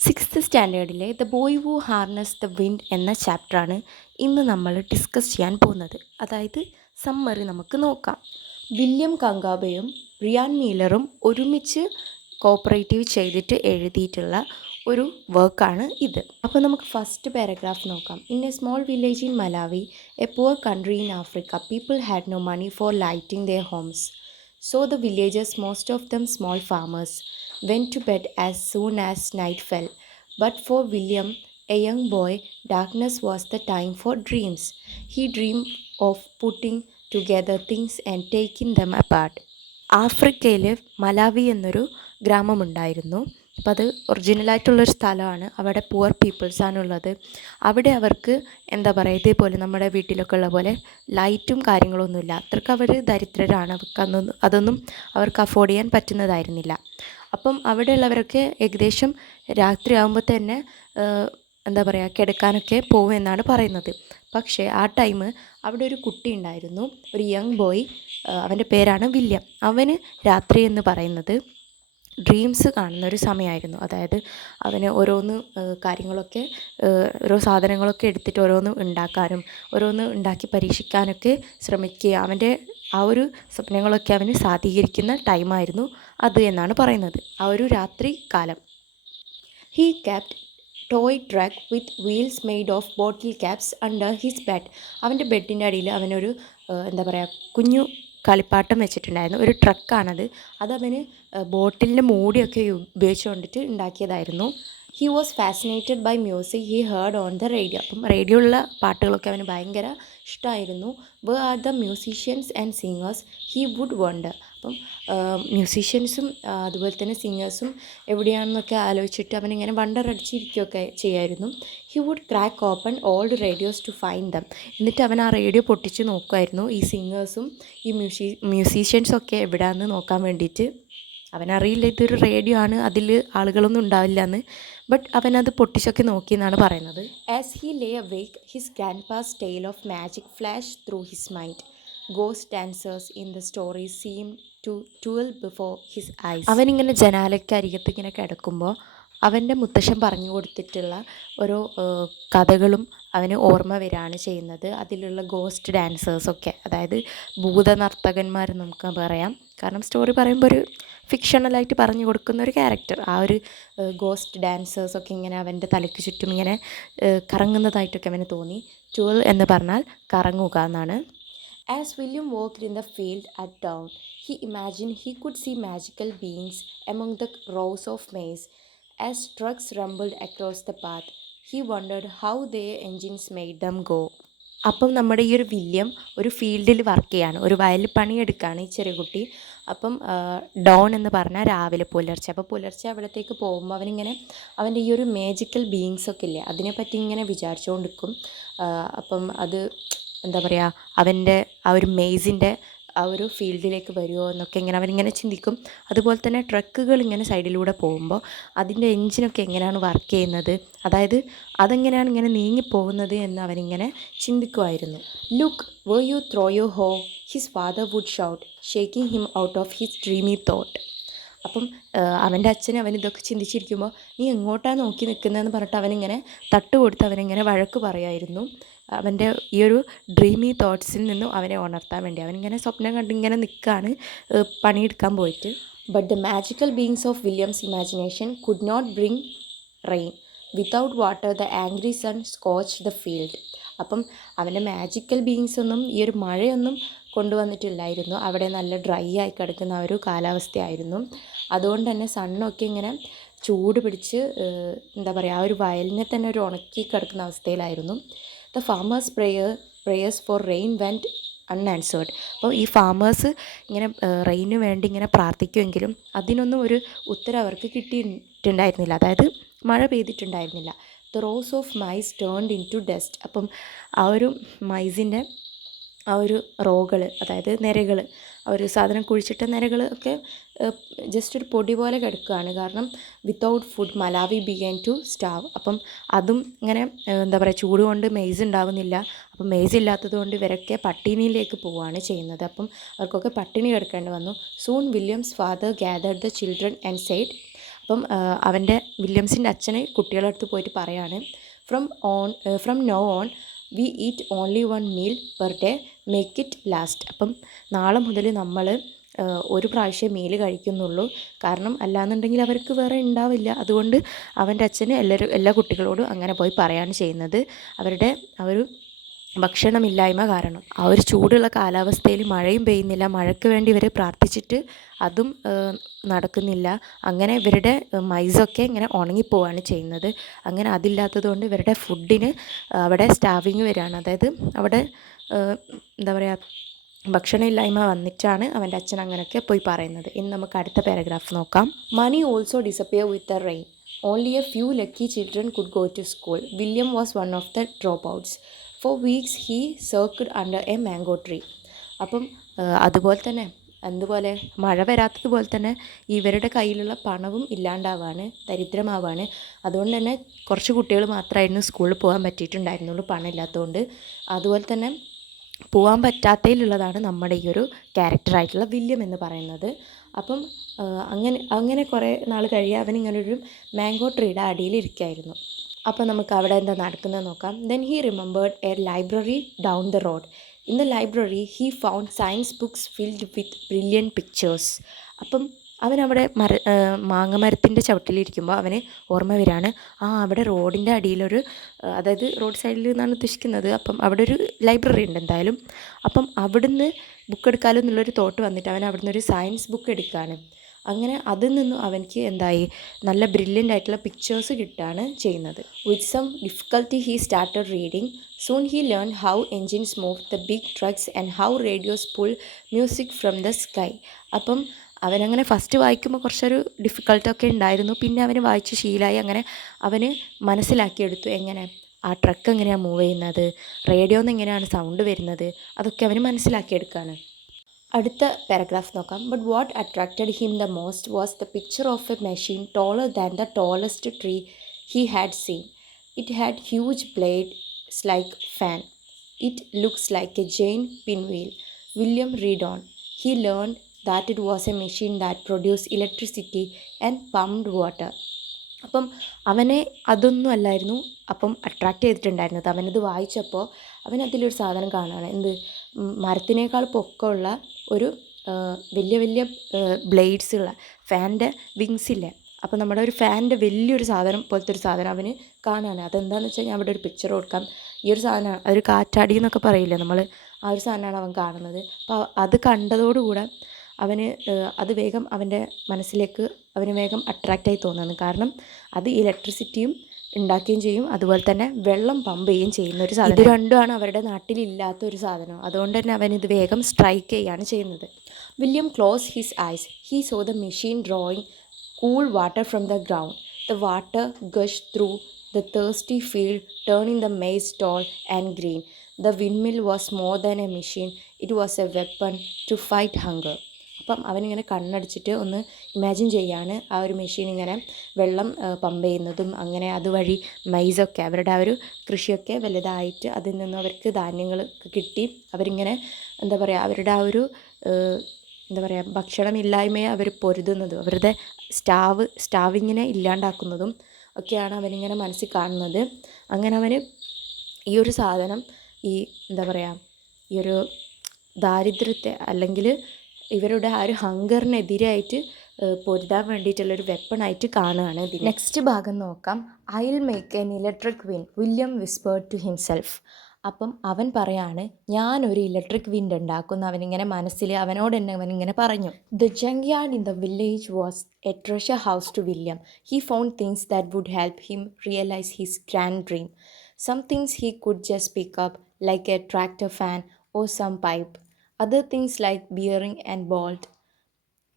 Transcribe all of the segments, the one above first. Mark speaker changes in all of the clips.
Speaker 1: Sixth സ്റ്റാൻഡേർഡിലെ the boy who harness the wind എന്ന ചാപ്റ്ററാണ് ഇന്ന് നമ്മൾ ഡിസ്കസ് ചെയ്യാൻ പോകുന്നത്. അതായത് സമ്മറി നമുക്ക് നോക്കാം. വില്യം കങ്കാബയും റിയാൻ മീലറും ഒരുമിച്ച് കോപ്പറേറ്റീവ് ചെയ്തിട്ട് എഴുതിയിട്ടുള്ള ഒരു വർക്കാണ് ഇത്. അപ്പോൾ നമുക്ക് ഫസ്റ്റ് പാരഗ്രാഫ് നോക്കാം. In a small village in Malawi a poor country in Africa people had no money for lighting their homes so the villages most of them small farmers, went to bed as soon as night fell. But for William, a young boy, darkness was the time for dreams. He dreamed of putting together things and taking them apart. ആഫ്രിക്കയിലെ Malawi എന്നൊരു ഗ്രാമമുണ്ടായിരുന്നു അപ്പോൾ അത് ഒറിജിനലായിട്ടുള്ളൊരു സ്ഥലമാണ് അവിടെ poor പീപ്പിൾസാണുള്ളത് അവിടെ അവർക്ക് എന്താ പറയുക ഇതേപോലെ നമ്മുടെ വീട്ടിലൊക്കെ ഉള്ള പോലെ ലൈറ്റും കാര്യങ്ങളൊന്നുമില്ല അത്രയ്ക്ക് അവർ ദരിദ്രരാണ് അവർക്ക് അതൊന്നും അതൊന്നും അവർക്ക് അഫോർഡ് ചെയ്യാൻ പറ്റുന്നതായിരുന്നില്ല അപ്പം അവിടെയുള്ളവരൊക്കെ ഏകദേശം രാത്രി ആകുമ്പോൾ തന്നെ എന്താ പറയുക കിടക്കാനൊക്കെ പോകുമെന്നാണ് പറയുന്നത്. പക്ഷേ ആ ടൈം അവിടെ ഒരു കുട്ടി ഉണ്ടായിരുന്നു. ഒരു യങ് ബോയ് അവന്റെ പേരാണ് വില്യം. അവന് രാത്രി എന്ന് പറയുന്നത് ഡ്രീംസ് കാണുന്ന ഒരു സമയമായിരുന്നു. അതായത് അവന് ഓരോന്ന് കാര്യങ്ങളൊക്കെ ഓരോ സാധനങ്ങളൊക്കെ എടുത്തിട്ട് ഓരോന്ന് ഉണ്ടാക്കാനും ഓരോന്ന് ഉണ്ടാക്കി പരീക്ഷിക്കാനൊക്കെ ശ്രമിക്കുക. അവന്റെ ആ ഒരു സ്വപ്നങ്ങളൊക്കെ അവന് സാധീകരിക്കുന്ന ടൈമായിരുന്നു അത് എന്നാണ് പറയുന്നത്. ആ ഒരു രാത്രി കാലം. He kept toy truck with wheels made of bottle caps under his bed അവന്റെ ബെഡിന്റെ അടിയിൽ അവനൊരു എന്താ പറയുക കുഞ്ഞു കളിപ്പാട്ടം വെച്ചിട്ടുണ്ടായിരുന്നു. ഒരു ട്രക്കാണത് അതവന് ബോട്ടിലിന്റെ മൂടിയൊക്കെ ഉപയോഗിച്ചുകൊണ്ടിട്ട് ഉണ്ടാക്കിയതായിരുന്നു. He was fascinated by music he heard on the radio അപ്പം റേഡിയോയിലുള്ള പാട്ടുകളൊക്കെ അവന് ഭയങ്കര ഇഷ്ടമായിരുന്നു where are the musicians and singers he would wonder അപ്പം മ്യൂസീഷ്യൻസും അതുപോലെ തന്നെ സിംഗേഴ്സും എവിടെയാണെന്നൊക്കെ ആലോചിച്ചിട്ട് അവനിങ്ങനെ വണ്ടർ അടിച്ചിരിക്കുകയൊക്കെ ചെയ്യായിരുന്നു. He would crack open old radios to find them എന്നിട്ട് അവൻ ആ റേഡിയോ പൊട്ടിച്ച് നോക്കുമായിരുന്നു. ഈ സിംഗേഴ്സും ഈ മ്യൂസീ മ്യൂസീഷ്യൻസൊക്കെ എവിടെയാണെന്ന് നോക്കാൻ വേണ്ടിയിട്ട്. അവനറിയില്ല ഇതൊരു റേഡിയോ ആണ്. അതിൽ ആളുകളൊന്നും ഉണ്ടാവില്ല എന്ന് ബട്ട് അവനത് പൊട്ടിച്ചൊക്കെ നോക്കി എന്നാണ് പറയുന്നത്. As he lay awake his grandpa's tale of magic flash through his mind goes dancers in the story seem to twirl before his eyes അവനിങ്ങനെ ജനാലയ്ക്ക് അരികത്ത് ഇങ്ങനെ കിടക്കുമ്പോൾ അവന്റെ മുത്തശ്ശൻ പറഞ്ഞു കൊടുത്തിട്ടുള്ള ഓരോ കഥകളും അവന് ഓർമ്മ വരികയാണ് ചെയ്യുന്നത്. അതിലുള്ള ഗോസ്റ്റ് ഡാൻസേഴ്സൊക്കെ അതായത് ഭൂതനർത്തകന്മാർ നമുക്ക് പറയാം. കാരണം സ്റ്റോറി പറയുമ്പോൾ ഒരു ഫിക്ഷണലായിട്ട് പറഞ്ഞു കൊടുക്കുന്ന ഒരു ക്യാരക്ടർ ആ ഒരു ഗോസ്റ്റ് ഡാൻസേഴ്സൊക്കെ ഇങ്ങനെ അവന്റെ തലയ്ക്ക് ചുറ്റും ഇങ്ങനെ കറങ്ങുന്നതായിട്ടൊക്കെ അവന് തോന്നി. ട്വൽ എന്ന് പറഞ്ഞാൽ കറങ്ങുക എന്നാണ്. As William walk in the field at dawn he imagine he could see magical beings among the rows of maize as trucks rumbled across the path he wondered how the engines made them go അപ്പം നമ്മുടെ ഈ ഒരു William ഒരു ഫീൽഡിൽ work ചെയ്യാണ്. ഒരു വയലിൽ പണിയെടുക്കുകയാണ് ഈ ചെറിയ കുട്ടി. അപ്പം ഡോൺ എന്ന് പറഞ്ഞാൽ രാവിലെ പുലർച്ചെ. അപ്പോൾ പുലർച്ചെ അവിടത്തേക്ക് പോകുമ്പോൾ അവനിങ്ങനെ അവന്റെ ഈ ഒരു മേജിക്കൽ ബീയിങ്സ് ഒക്കെ ഇല്ലേ അതിനെപ്പറ്റി ഇങ്ങനെ വിചാരിച്ചുകൊണ്ടിരിക്കും അപ്പം അത് എന്താ പറയുക അവന്റെ ആ ഒരു മെയ്സിന്റെ ആ ഒരു ഫീൽഡിലേക്ക് വരുമോ എന്നൊക്കെ ഇങ്ങനെ അവനിങ്ങനെ ചിന്തിക്കും. അതുപോലെ തന്നെ ട്രക്കുകൾ ഇങ്ങനെ സൈഡിലൂടെ പോകുമ്പോൾ അതിന്റെ എൻജിനൊക്കെ എങ്ങനെയാണ് വർക്ക് ചെയ്യുന്നത്? അതായത് അതെങ്ങനെയാണ് ഇങ്ങനെ നീങ്ങിപ്പോകുന്നത് എന്ന് അവനിങ്ങനെ ചിന്തിക്കുമായിരുന്നു look where you throw you hoe his father would shout shaking him out of his dreamy thought അപ്പം അവന്റെ അച്ഛൻ അവൻ ഇതൊക്കെ ചിന്തിച്ചിരിക്കുമ്പോൾ നീ എങ്ങോട്ടാണ് നോക്കി നിൽക്കുന്നതെന്ന് പറഞ്ഞിട്ട് അവനിങ്ങനെ തട്ട് കൊടുത്ത് അവനിങ്ങനെ വഴക്ക് പറയുമായിരുന്നു അവന്റെ ഈ ഒരു ഡ്രീമി തോട്ട്സിൽ നിന്നും അവനെ ഉണർത്താൻ വേണ്ടി. അവനിങ്ങനെ സ്വപ്നം കണ്ടിങ്ങനെ നിൽക്കുകയാണ് പണിയെടുക്കാൻ പോയിട്ട്. But the magical beings of William's imagination could not bring rain without water the angry sun scorch the field അപ്പം അവന്റെ മാജിക്കൽ ബീങ്സ് ഒന്നും ഈ ഒരു മഴയൊന്നും കൊണ്ടുവന്നിട്ടില്ലായിരുന്നു. അവിടെ നല്ല ഡ്രൈ ആയി കിടക്കുന്ന ഒരു കാലാവസ്ഥയായിരുന്നു. അതുകൊണ്ട് തന്നെ സണ്ണൊക്കെ ഇങ്ങനെ ചൂട് പിടിച്ച് എന്താ പറയുക ആ ഒരു വയലിനെ തന്നെ ഒരു ഉണക്കി കിടക്കുന്ന അവസ്ഥയിലായിരുന്നു. The farmers prayer prayers for rain went unanswered അപ്പോൾ ഈ ഫാമേഴ്സ് ഇങ്ങനെ റെയിന് വേണ്ടി ഇങ്ങനെ പ്രാർത്ഥിക്കുമെങ്കിലും അതിനൊന്നും ഒരു ഉത്തരം അവർക്ക് കിട്ടിയിട്ടുണ്ടായിരുന്നില്ല. അതായത് മഴ പെയ്തിട്ടുണ്ടായിരുന്നില്ല. The rows of maize turned into dust അപ്പം ആ ഒരു മൈസിന്റെ ആ ഒരു റോകൾ അതായത് നിരകൾ ഒരു സാധനം കുഴിച്ചിട്ട നിരകൾ ഒക്കെ ജസ്റ്റ് ഒരു പൊടി പോലെ കിടക്കുകയാണ്. കാരണം without food Malawi began to starve അപ്പം അതും ഇങ്ങനെ എന്താ പറയുക ചൂട് കൊണ്ട് മെയ്സ് ഉണ്ടാകുന്നില്ല അപ്പം മെയ്സ് ഇല്ലാത്തത് കൊണ്ട് ഇവരൊക്കെ പട്ടിണിയിലേക്ക് പോവുകയാണ് ചെയ്യുന്നത്. അപ്പം അവർക്കൊക്കെ പട്ടിണി കിടക്കേണ്ടി വന്നു. Soon William's father gathered the children and said അപ്പം അവന്റെ വില്യംസിന്റെ അച്ഛന് കുട്ടികളുടെ അടുത്ത് പോയിട്ട് പറയാണ് from on from now on we eat only one meal per day make it last അപ്പം നാളെ മുതൽ നമ്മൾ ഒരു പ്രാവശ്യം മീൽ കഴിക്കുന്നുള്ളൂ. കാരണം അല്ലാന്നുണ്ടെങ്കിൽ അവർക്ക് വേറെ ഉണ്ടാവില്ല. അതുകൊണ്ട് അവന്റെ അച്ഛന് എല്ലാവരും എല്ലാ കുട്ടികളോടും അങ്ങനെ പോയി പറയാണ് ചെയ്യുന്നത്. അവരുടെ ആ ഒരു ഭക്ഷണമില്ലായ്മ കാരണം. ആ ഒരു ചൂടുള്ള കാലാവസ്ഥയിൽ മഴയും പെയ്യുന്നില്ല. മഴയ്ക്ക് വേണ്ടി ഇവർ പ്രാർത്ഥിച്ചിട്ട് അതും നടക്കുന്നില്ല. അങ്ങനെ ഇവരുടെ മൈസൊക്കെ ഇങ്ങനെ ഉണങ്ങിപ്പോവാണ് ചെയ്യുന്നത്. അങ്ങനെ അതില്ലാത്തത് കൊണ്ട് ഇവരുടെ ഫുഡിന് അവിടെ സ്റ്റാവിങ് വരികയാണ് അതായത് അവിടെ എന്താ പറയുക ഭക്ഷണമില്ലായ്മ വന്നിട്ടാണ് അവന്റെ അച്ഛൻ അങ്ങനെയൊക്കെ പോയി പറയുന്നത്. ഇനി നമുക്ക് അടുത്ത പാരഗ്രാഫ് നോക്കാം. Money also disappear with the rain only a few lucky children could go to school William was one of the dropouts for weeks he sulked under a mango tree അപ്പം അതുപോലെ തന്നെ എന്തുപോലെ മഴ വരാത്തതുപോലെ തന്നെ ഇവരുടെ കയ്യിലുള്ള പണവും ഇല്ലാണ്ടാവാണ് ദരിദ്രമാവാണ്. അതുകൊണ്ട് തന്നെ കുറച്ച് കുട്ടികൾ മാത്രമായിരുന്നു സ്കൂളിൽ പോകാൻ പറ്റിയിട്ടുണ്ടായിരുന്നുള്ളൂ പണം ഇല്ലാത്തതുകൊണ്ട് അതുപോലെ തന്നെ പോകാൻ പറ്റാത്തതിലുള്ളതാണ് നമ്മുടെ ഈ ഒരു ക്യാരക്ടറായിട്ടുള്ള വില്യം എന്ന് പറയുന്നത്. അപ്പം അങ്ങനെ അങ്ങനെ കുറേ നാൾ കഴിയുക അവനിങ്ങനൊരു മാംഗോ ട്രീയുടെ അടിയിൽ ഇരിക്കുകയായിരുന്നു. അപ്പോൾ നമുക്ക് അവിടെ എന്താ നടക്കുന്നത് നോക്കാം. Then he remembered a library down the road in the library he found science books filled with brilliant pictures അപ്പം അവൻ അവിടെ മര മാങ്ങമരത്തിന്റെ ചവിട്ടിലിരിക്കുമ്പോൾ അവന് ഓർമ്മ വരികയാണ് ആ അവിടെ റോഡിന്റെ അടിയിലൊരു അതായത് റോഡ് സൈഡിൽ നിന്നാണ് ഉദ്ദേശിക്കുന്നത്. അപ്പം അവിടെ ഒരു ലൈബ്രറി ഉണ്ട് എന്തായാലും. അപ്പം അവിടുന്ന് ബുക്ക് എടുക്കാമല്ലോ എന്നുള്ളൊരു തോട്ട് വന്നിട്ട് അവൻ അവിടുന്ന് ഒരു സയൻസ് ബുക്ക് എടുക്കുകയാണ് അങ്ങനെ അതിൽ നിന്നും അവനിക്ക് എന്തായി? നല്ല ബ്രില്യന്റ് ആയിട്ടുള്ള പിക്ചേഴ്സ് കിട്ടുകയാണ് ചെയ്യുന്നത്. With some difficulty he started reading soon he learn how engines move the big trucks and how radios pull music from the sky അപ്പം അവനങ്ങനെ ഫസ്റ്റ് വായിക്കുമ്പോൾ കുറച്ചൊരു ഡിഫിക്കൽട്ടൊക്കെ ഉണ്ടായിരുന്നു. പിന്നെ അവന് വായിച്ച് ശീലമായി അങ്ങനെ അവന് മനസ്സിലാക്കിയെടുത്തു എങ്ങനെ ആ ട്രക്ക് എങ്ങനെയാണ് മൂവ് ചെയ്യുന്നത്? റേഡിയോന്ന് എങ്ങനെയാണ് സൗണ്ട് വരുന്നത്? അതൊക്കെ അവന് മനസ്സിലാക്കിയെടുക്കുകയാണ് അടുത്ത പാരഗ്രാഫ് നോക്കാം. But what attracted him the most was the picture of a machine taller than the tallest tree he had seen it had huge blades like fan it looks like a giant pinwheel William read on he learn that it was a machine that produce electricity and pumped water അപ്പം അവനെ അതൊന്നും അല്ലായിരുന്നു. അപ്പം attract ചെയ്തിട്ടുണ്ടായിരുന്നത്. അവനത് വായിച്ചപ്പോൾ അവനതിലൊരു സാധനം കാണുകയാണ്. എന്ത്? മരത്തിനേക്കാൾ പൊക്കമുള്ള ഒരു വലിയ വലിയ ബ്ലേഡ്സ് ഉള്ള ഫാനിന്റെ വിങ്സ് ഇല്ലേ അപ്പോൾ നമ്മുടെ ഒരു ഫാനിന്റെ വലിയൊരു സാധനം പോലത്തെ ഒരു സാധനം അവന് കാണുകയാണ് അതെന്താണെന്ന് വെച്ച് കഴിഞ്ഞാൽ അവിടെ ഒരു പിക്ചർ കൊടുക്കാം. ഈ ഒരു സാധനമാണ് ഒരു കാറ്റാടി എന്നൊക്കെ പറയില്ലേ നമ്മൾ ആ ഒരു സാധനമാണ് അവൻ കാണുന്നത്. അപ്പോൾ അത് കണ്ടതോടുകൂടെ അവന് അത് വേഗം അവന്റെ മനസ്സിലേക്ക് അവന് വേഗം അട്രാക്റ്റായി തോന്നുന്നു കാരണം അത് ഇലക്ട്രിസിറ്റിയും ഉണ്ടാക്കുകയും ചെയ്യും. അതുപോലെ തന്നെ വെള്ളം പമ്പ് ചെയ്യുകയും ചെയ്യുന്ന ഒരു സാധനം. ഇത് രണ്ടുമാണ് അവരുടെ നാട്ടിലില്ലാത്ത ഒരു സാധനം. അതുകൊണ്ട് തന്നെ അവൻ ഇത് വേഗം സ്ട്രൈക്ക് ചെയ്യുകയാണ് ചെയ്യുന്നത്. William close his eyes he saw the machine drawing cool water from the ground the water gush through the thirsty field turn in the maize tall and green the windmill was more than a machine it was a weapon to fight hunger അപ്പം അവനിങ്ങനെ കണ്ണടിച്ചിട്ട് ഒന്ന് imagine ചെയ്യാണ് ആ ഒരു machine ഇങ്ങനെ വെള്ളം pump ചെയ്യുന്നതും അങ്ങനെ അതുവഴി മൈസൊക്കെ അവരുടെ ആ ഒരു കൃഷിയൊക്കെ വലുതായിട്ട് അതിൽ നിന്ന് അവർക്ക് ധാന്യങ്ങൾ കിട്ടി. അവരിങ്ങനെ എന്താ പറയുക അവരുടെ ആ ഒരു എന്താ പറയുക ഭക്ഷണമില്ലായ്മയെ അവർ പൊരുതുന്നതും അവരുടെ സ്റ്റാവ് സ്റ്റാവിങ്ങിനെ ഇല്ലാണ്ടാക്കുന്നതും ഒക്കെയാണ് അവനിങ്ങനെ മനസ്സിൽ കാണുന്നത്. അങ്ങനെ അവന് ഈ ഒരു സാധനം ഈ എന്താ പറയുക ഈ ഒരു ദാരിദ്ര്യത്തെ അല്ലെങ്കിൽ ഇവരുടെ ആ ഒരു ഹങ്കറിനെതിരായിട്ട് പൊരുതാൻ വേണ്ടിയിട്ടുള്ളൊരു വെപ്പണായിട്ട് കാണുകയാണ് ഇതിൽ നെക്സ്റ്റ് ഭാഗം നോക്കാം. I will make an electric wind William whispered to himself അപ്പം അവൻ പറയാണ് ഞാനൊരു ഇലക്ട്രിക് വിൻഡ് ഉണ്ടാക്കുന്നു. അവനിങ്ങനെ മനസ്സിൽ അവനോട് തന്നെ അവനിങ്ങനെ പറഞ്ഞു. The junk yard in the village was a treasure house to William he found things that would help him realise his grand dream some things he could just pick up like a tractor fan or some pipe Other things like bearing and bolt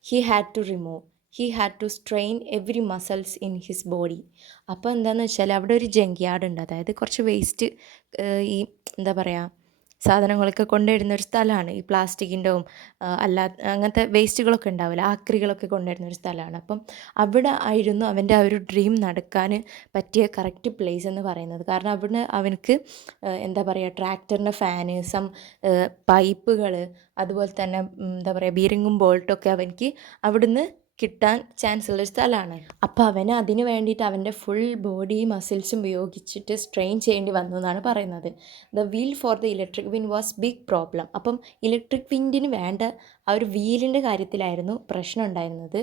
Speaker 1: he had to remove. He had to strain every muscles in his body അപ്പോൾ എന്താണെന്ന് വെച്ചാൽ അവിടെ ഒരു junk yard ഉണ്ട് അതായത് കുറച്ച് waste ഈ എന്താ പറയുക സാധനങ്ങളൊക്കെ കൊണ്ടുവരുന്ന ഒരു സ്ഥലമാണ്. ഈ പ്ലാസ്റ്റിക്കിന്റെയും അല്ലാ അങ്ങനത്തെ വേസ്റ്റുകളൊക്കെ ഉണ്ടാവില്ല. ആക്രികളൊക്കെ കൊണ്ടുവരുന്ന ഒരു സ്ഥലമാണ്. അപ്പം അവിടെ ആയിരുന്നു അവന്റെ ആ ഒരു ഡ്രീം നടക്കാൻ പറ്റിയ കറക്റ്റ് പ്ലേസ് എന്ന് പറയുന്നത്. കാരണം അവിടെ അവനക്ക് എന്താ പറയുക ട്രാക്ടറിന്റെ ഫാന് സം പൈപ്പുകൾ അതുപോലെ തന്നെ എന്താ പറയുക ബീറിങ്ങും ബോൾട്ടൊക്കെ അവനക്ക് അവിടുന്ന് കിട്ടാൻ ചാൻസ് ഉള്ള സ്ഥലമാണ്. അപ്പോൾ അവന് അതിന് വേണ്ടിയിട്ട് അവന്റെ ഫുൾ ബോഡി മസിൽസും ഉപയോഗിച്ചിട്ട് സ്ട്രെയിൻ ചെയ്യേണ്ടി വന്നു എന്നാണ് പറയുന്നത്. The wheel for the electric wind was big problem അപ്പം ഇലക്ട്രിക് വിൻഡിന് വേണ്ട ആ ഒരു വീലിന്റെ കാര്യത്തിലായിരുന്നു പ്രശ്നം ഉണ്ടായിരുന്നത്.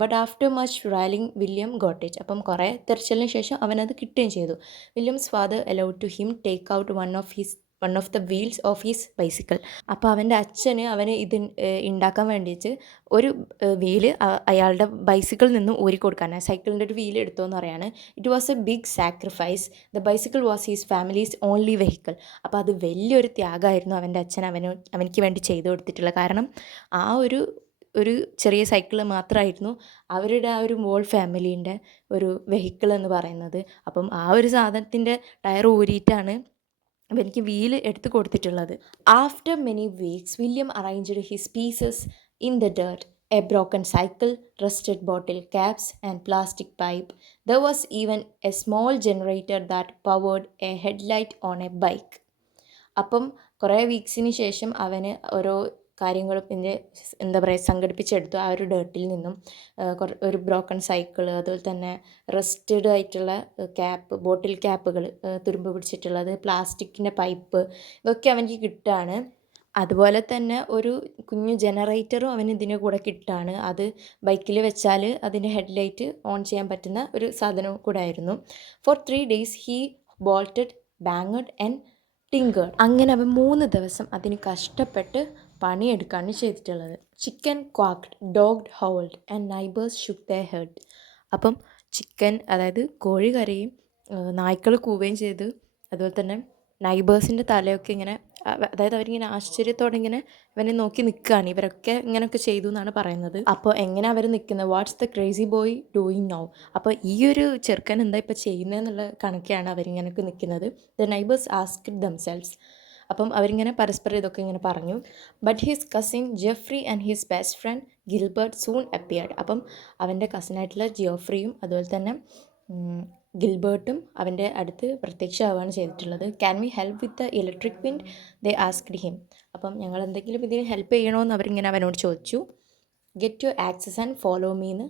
Speaker 1: But after much rolling William got it അപ്പം കുറേ തെരച്ചിലിന് ശേഷം അവനത് കിട്ടുകയും ചെയ്തു. William's father allowed to him take out one of his one of the wheels of his bicycle അപ്പോൾ അവന്റെ അച്ഛന് അവന് ഇത് ഉണ്ടാക്കാൻ വേണ്ടിയിട്ട് ഒരു വീൽ അയാളുടെ ബൈസിക്കിളിൽ നിന്നും ഊരി കൊടുക്കാനാണ് സൈക്കിളിന്റെ ഒരു വീൽ എടുത്തോ എന്ന് പറയാണ്. It was a big sacrifice the bicycle was his family's only vehicle അപ്പോൾ അത് വലിയൊരു ത്യാഗമായിരുന്നു അവന്റെ അച്ഛൻ അവന് അവനിക്ക് വേണ്ടി ചെയ്തു കൊടുത്തിട്ടുള്ളത് കാരണം. ആ ഒരു ഒരു ചെറിയ സൈക്കിൾ മാത്രമായിരുന്നു അവരുടെ ആ ഒരു മോൾ ഫാമിലീന്റെ ഒരു വെഹിക്കിൾ എന്ന് പറയുന്നത്. അപ്പം ആ ഒരു സാധനത്തിന്റെ ടയർ ഊരിയിട്ടാണ് അപ്പോൾ എനിക്ക് വീൽ എടുത്ത് കൊടുത്തിട്ടുള്ളത്. After many weeks William arranged his pieces in the dirt a broken cycle rusted bottle caps and plastic pipe there was even a small generator that powered a headlight on a bike അപ്പം കുറേ വീക്സിന് ശേഷം അവന് ഓരോ കാര്യങ്ങളും ഇതിന്റെ എന്താ പറയുക സംഘടിപ്പിച്ചെടുത്തു. ആ ഒരു ഡേർട്ടിൽ നിന്നും ഒരു ബ്രോക്കൺ സൈക്കിൾ അതുപോലെ തന്നെ റസ്റ്റഡ് ആയിട്ടുള്ള ക്യാപ്പ് ബോട്ടിൽ ക്യാപ്പുകൾ തുരുമ്പ് പിടിച്ചിട്ടുള്ളത് പ്ലാസ്റ്റിക്കിന്റെ പൈപ്പ് ഇതൊക്കെ അവനിക്ക് കിട്ടുകയാണ് അതുപോലെ തന്നെ ഒരു കുഞ്ഞു ജനറേറ്ററും അവൻ ഇതിന്റെ കൂടെ കിട്ടുകയാണ് അത് ബൈക്കിൽ വെച്ചാൽ അതിന്റെ ഹെഡ്ലൈറ്റ് ഓൺ ചെയ്യാൻ പറ്റുന്ന ഒരു സാധനവും കൂടെ ആയിരുന്നു for three days he bolted banged and tinkered അങ്ങനെ അവൻ മൂന്ന് ദിവസം അതിന് കഷ്ടപ്പെട്ട് പണിയെടുക്കുകയാണ് ചെയ്തിട്ടുള്ളത്. Chicken quacked dogs howled and neighbours shook the head അപ്പം ചിക്കൻ അതായത് കോഴി കരയും നായ്ക്കൾ കൂവുകയും ചെയ്ത് അതുപോലെ തന്നെ നൈബേഴ്സിന്റെ തലയൊക്കെ ഇങ്ങനെ അതായത് അവരിങ്ങനെ ആശ്ചര്യത്തോടെ ഇങ്ങനെ ഇവനെ നോക്കി നിൽക്കുകയാണ് ഇവരൊക്കെ ഇങ്ങനെയൊക്കെ ചെയ്തു എന്നാണ് പറയുന്നത്. അപ്പോൾ എങ്ങനെ അവർ നിൽക്കുന്നത്? What's the crazy boy doing now അപ്പോൾ ഈ ഒരു ചെറുക്കൻ എന്താ ഇപ്പോൾ ചെയ്യുന്നതെന്നുള്ള കണക്കെയാണ് അവരിങ്ങനെയൊക്കെ നിൽക്കുന്നത്. ദ നൈബേഴ്സ് ആസ്ക് ദംസെൽസ് അപ്പം അവരിങ്ങനെ പരസ്പരം ഇതൊക്കെ ഇങ്ങനെ പറഞ്ഞു. But his cousin Geoffrey and his best friend Gilbert soon appeared അപ്പം അവന്റെ കസിനായിട്ടുള്ള ജിയോഫ്രിയും അതുപോലെ തന്നെ ഗിൽബർട്ടും അവന്റെ അടുത്ത് പ്രത്യക്ഷമാവുകയാണ് ചെയ്തിട്ടുള്ളത്. Can we help with the electric wind they asked him അപ്പം ഞങ്ങൾ എന്തെങ്കിലും ഇതിന് ഹെൽപ്പ് ചെയ്യണമെന്ന് അവരിങ്ങനെ അവനോട് ചോദിച്ചു. Get you axes and follow me എന്ന്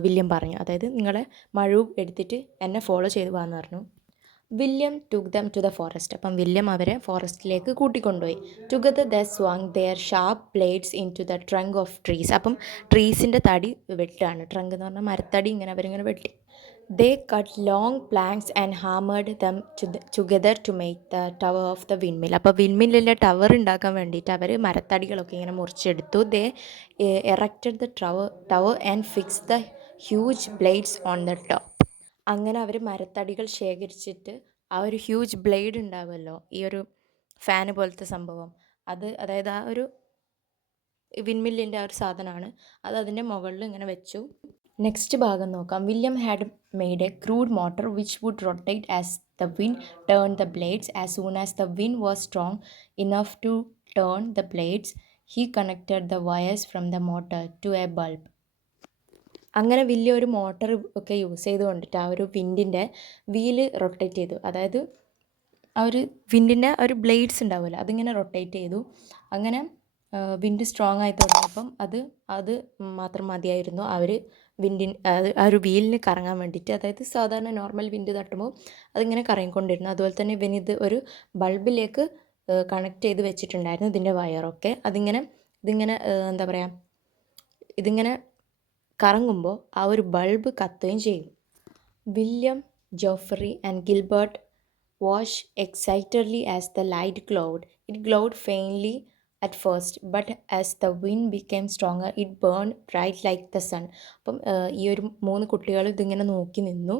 Speaker 1: വില്യം പറഞ്ഞു. അതായത് നിങ്ങളെ മഴു എടുത്തിട്ട് എന്നെ ഫോളോ ചെയ്തു പോകാമെന്ന് പറഞ്ഞു. William took them to the forest അപ്പം വില്യം അവരെ ഫോറസ്റ്റിലേക്ക് കൂട്ടിക്കൊണ്ടുപോയി. Together they swung their sharp blades into the trunk of trees അപ്പം ട്രീസിന്റെ തടി വെട്ടാണ്. ട്രങ്ക് എന്ന് പറഞ്ഞാൽ മരത്തടി ഇങ്ങനെ അവരിങ്ങനെ വെട്ടി. They cut long planks and hammered them together to make the tower of the windmill അപ്പോൾ വിൻമില്ലിന്റെ ടവർ ഉണ്ടാക്കാൻ വേണ്ടിയിട്ട് അവർ മരത്തടികളൊക്കെ ഇങ്ങനെ മുറിച്ചെടുത്തു. They erected the tower tower and fix the huge blades on the top അങ്ങനെ അവർ മരത്തടികൾ ശേഖരിച്ചിട്ട് ആ ഒരു ഹ്യൂജ് ബ്ലേഡ് ഉണ്ടാവുമല്ലോ ഈ ഒരു ഫാന് പോലത്തെ സംഭവം. അത് അതായത് ആ ഒരു വിൻമില്ലിന്റെ ആ ഒരു സാധനമാണ്. അത് അതിന്റെ മുകളിൽ ഇങ്ങനെ വെച്ചു. നെക്സ്റ്റ് ഭാഗം നോക്കാം. William had made a crude motor which would rotate as the wind turn the blades as soon as the wind was strong enough to turn the blades he connected the wires from the motor to a bulb അങ്ങനെ വലിയൊരു motor ഒക്കെ use ചെയ്ത് കൊണ്ടിട്ട് ആ ഒരു വിൻഡിന്റെ wheel rotate ചെയ്തു. അതായത് ആ ഒരു വിൻഡിന്റെ ഒരു ബ്ലേഡ്സ് ഉണ്ടാവില്ല അതിങ്ങനെ റൊട്ടേറ്റ് ചെയ്തു. അങ്ങനെ വിൻഡ് സ്ട്രോങ് ആയി തുടങ്ങിയപ്പം അത് അത് മാത്രം മതിയായിരുന്നു അവർ വിൻഡിൻ ആ ഒരു വീലിന് കറങ്ങാൻ വേണ്ടിയിട്ട്. അതായത് സാധാരണ നോർമൽ വിൻഡ് തട്ടുമ്പോൾ അതിങ്ങനെ കറങ്ങിക്കൊണ്ടിരുന്നു. അതുപോലെ തന്നെ ഇവനിത് ഒരു ബൾബിലേക്ക് കണക്ട് ചെയ്ത് വെച്ചിട്ടുണ്ടായിരുന്നു ഇതിന്റെ വയറൊക്കെ. അതിങ്ങനെ ഇതിങ്ങനെ എന്താ പറയുക ഇതിങ്ങനെ കറങ്ങുമ്പോൾ ആ ഒരു ബൾബ് കത്തുകയും ചെയ്യും. William Geoffrey and Gilbert watched excitedly as the light glowed it glowed faintly at first but as the wind became stronger it burn bright like the sun അപ്പം ഈ ഒരു മൂന്ന് കുട്ടികൾ ഇതിങ്ങനെ നോക്കി നിന്നു.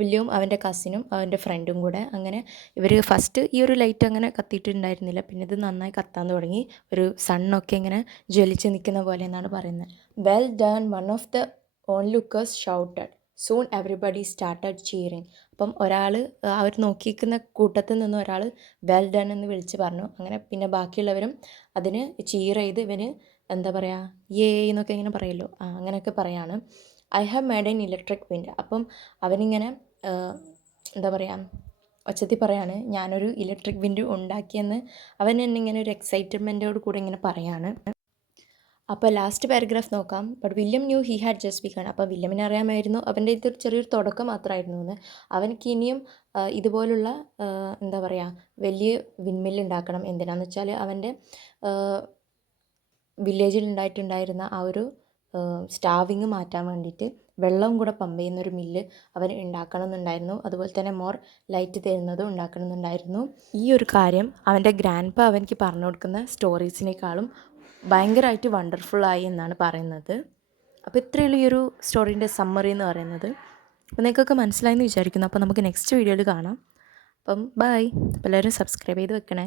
Speaker 1: വില്യവും അവന്റെ കസിനും അവന്റെ ഫ്രണ്ടും കൂടെ. അങ്ങനെ ഇവർ ഫസ്റ്റ് ഈ ഒരു ലൈറ്റ് അങ്ങനെ കത്തിയിട്ടുണ്ടായിരുന്നില്ല. പിന്നെ ഇത് നന്നായി കത്താൻ തുടങ്ങി. ഒരു സണ്ണൊക്കെ ഇങ്ങനെ ജ്വലിച്ച് നിൽക്കുന്ന പോലെ എന്നാണ് പറയുന്നത്. Well done one of the onlookers shouted soon everybody started cheering അപ്പം ഒരാൾ അവർ നോക്കിയിരിക്കുന്ന കൂട്ടത്തിൽ നിന്ന് ഒരാൾ വെൽ ഡൺ എന്ന് വിളിച്ച് പറഞ്ഞു. അങ്ങനെ പിന്നെ ബാക്കിയുള്ളവരും അതിന് ചീർ ചെയ്ത് ഇവന് എന്താ പറയുക ഏ എന്നൊക്കെ ഇങ്ങനെ പറയുമല്ലോ ആ അങ്ങനെയൊക്കെ പറയാണ്. I have made an electric wind അപ്പം അവനിങ്ങനെ എന്താ പറയുക ഒച്ചത്തിൽ പറയാണ് ഞാനൊരു ഇലക്ട്രിക് വിൻഡ് ഉണ്ടാക്കിയെന്ന്. അവൻ എന്നെ ഇങ്ങനെ ഒരു എക്സൈറ്റ്മെന്റോട് കൂടെ ഇങ്ങനെ പറയാണ്. അപ്പോൾ ലാസ്റ്റ് പാരഗ്രാഫ് നോക്കാം. But William knew he had just begun അപ്പോൾ വില്യമിന് അറിയാമായിരുന്നു. അവന്റെ ഇതൊരു ചെറിയൊരു തുടക്കം മാത്രമായിരുന്നു എന്ന്. അവനക്ക് ഇനിയും ഇതുപോലുള്ള എന്താ പറയുക വലിയ വിൻമിൽ ഉണ്ടാക്കണം. എന്തിനാന്ന് വെച്ചാൽ അവന്റെ വില്ലേജിൽ ഉണ്ടായിട്ടുണ്ടായിരുന്ന ആ ഒരു സ്റ്റാവിങ് മാറ്റാൻ വേണ്ടിയിട്ട് വെള്ളം കൂടെ പമ്പ് ചെയ്യുന്ന ഒരു മില്ല് അവൻ ഉണ്ടാക്കണം എന്നുണ്ടായിരുന്നു അതുപോലെ തന്നെ മോർ ലൈറ്റ് തരുന്നതും ഉണ്ടാക്കണം എന്നുണ്ടായിരുന്നു ഈ ഒരു കാര്യം അവന്റെ ഗ്രാൻഡ് പ അവനിക്ക് പറഞ്ഞു കൊടുക്കുന്ന സ്റ്റോറീസിനേക്കാളും ഭയങ്കരമായിട്ട് ആയി എന്നാണ് പറയുന്നത്. അപ്പോൾ ഇത്രയുള്ള ഈ ഒരു സ്റ്റോറീന്റെ സമ്മറി എന്ന് പറയുന്നത്. അപ്പോൾ നിങ്ങൾക്കൊക്കെ മനസ്സിലായെന്ന് വിചാരിക്കുന്നു. അപ്പോൾ നമുക്ക് നെക്സ്റ്റ് വീഡിയോയിൽ കാണാം. അപ്പം ബൈ എല്ലാവരും സബ്സ്ക്രൈബ് ചെയ്ത് വെക്കണേ.